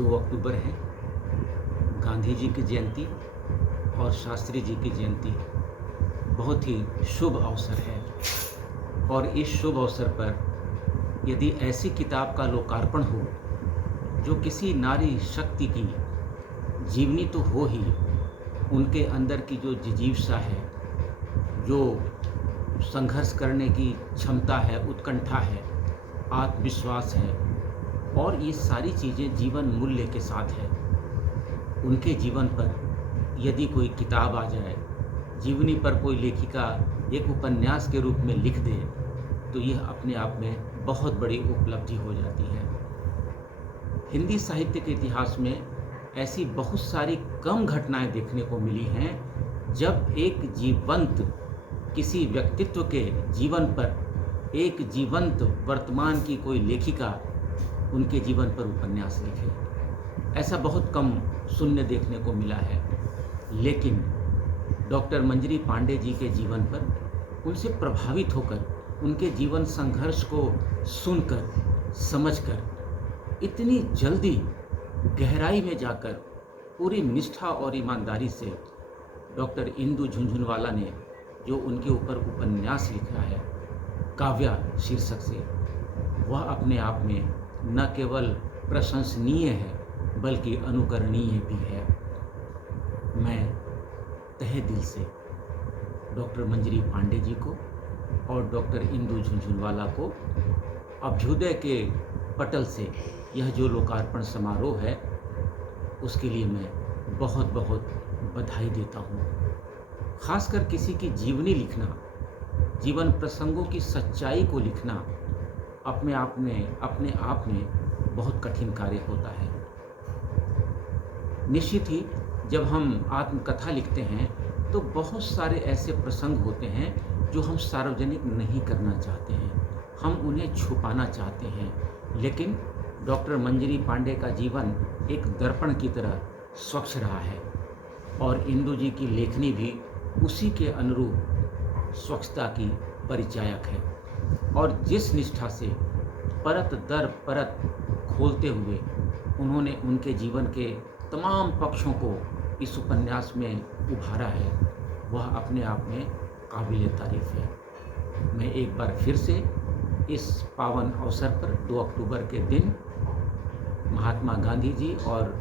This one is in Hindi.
2 अक्टूबर है, गांधी जी की जयंती और शास्त्री जी की जयंती। बहुत ही शुभ अवसर है और इस शुभ अवसर पर यदि ऐसी किताब का लोकार्पण हो जो किसी नारी शक्ति की जीवनी तो हो ही, उनके अंदर की जो जिजीविषा है, जो संघर्ष करने की क्षमता है, उत्कंठा है, आत्मविश्वास है और ये सारी चीज़ें जीवन मूल्य के साथ है, उनके जीवन पर यदि कोई किताब आ जाए, जीवनी पर कोई लेखिका एक उपन्यास के रूप में लिख दे, तो यह अपने आप में बहुत बड़ी उपलब्धि हो जाती है। हिंदी साहित्य के इतिहास में ऐसी बहुत सारी कम घटनाएं देखने को मिली हैं जब एक जीवंत किसी व्यक्तित्व के जीवन पर एक जीवंत वर्तमान की कोई लेखिका उनके जीवन पर उपन्यास लिखे। ऐसा बहुत कम सुनने देखने को मिला है, लेकिन डॉक्टर मंजरी पांडे जी के जीवन पर उनसे प्रभावित होकर, उनके जीवन संघर्ष को सुनकर, समझकर इतनी जल्दी गहराई में जाकर पूरी निष्ठा और ईमानदारी से डॉक्टर इंदु झुनझुनवाला ने जो उनके ऊपर उपन्यास लिखा है काव्या शीर्षक से, वह अपने आप में न केवल प्रशंसनीय है बल्कि अनुकरणीय भी है। मैं तहे दिल से डॉक्टर मंजरी पांडे जी को और डॉक्टर इंदु झुनझुनवाला को अभ्युदय के पटल से यह जो लोकार्पण समारोह है उसके लिए मैं बहुत बहुत बधाई देता हूँ। खासकर किसी की जीवनी लिखना, जीवन प्रसंगों की सच्चाई को लिखना अपने आप में बहुत कठिन कार्य होता है। निश्चित ही जब हम आत्मकथा लिखते हैं तो बहुत सारे ऐसे प्रसंग होते हैं जो हम सार्वजनिक नहीं करना चाहते हैं, हम उन्हें छुपाना चाहते हैं, लेकिन डॉक्टर मंजरी पांडे का जीवन एक दर्पण की तरह स्वच्छ रहा है और इंदु जी की लेखनी भी उसी के अनुरूप स्वच्छता की परिचायक है। और जिस निष्ठा से परत दर परत खोलते हुए उन्होंने उनके जीवन के तमाम पक्षों को इस उपन्यास में उभारा है, वह अपने आप में काबिल तारीफ़ है। मैं एक बार फिर से इस पावन अवसर पर 2 अक्टूबर के दिन महात्मा गांधी जी और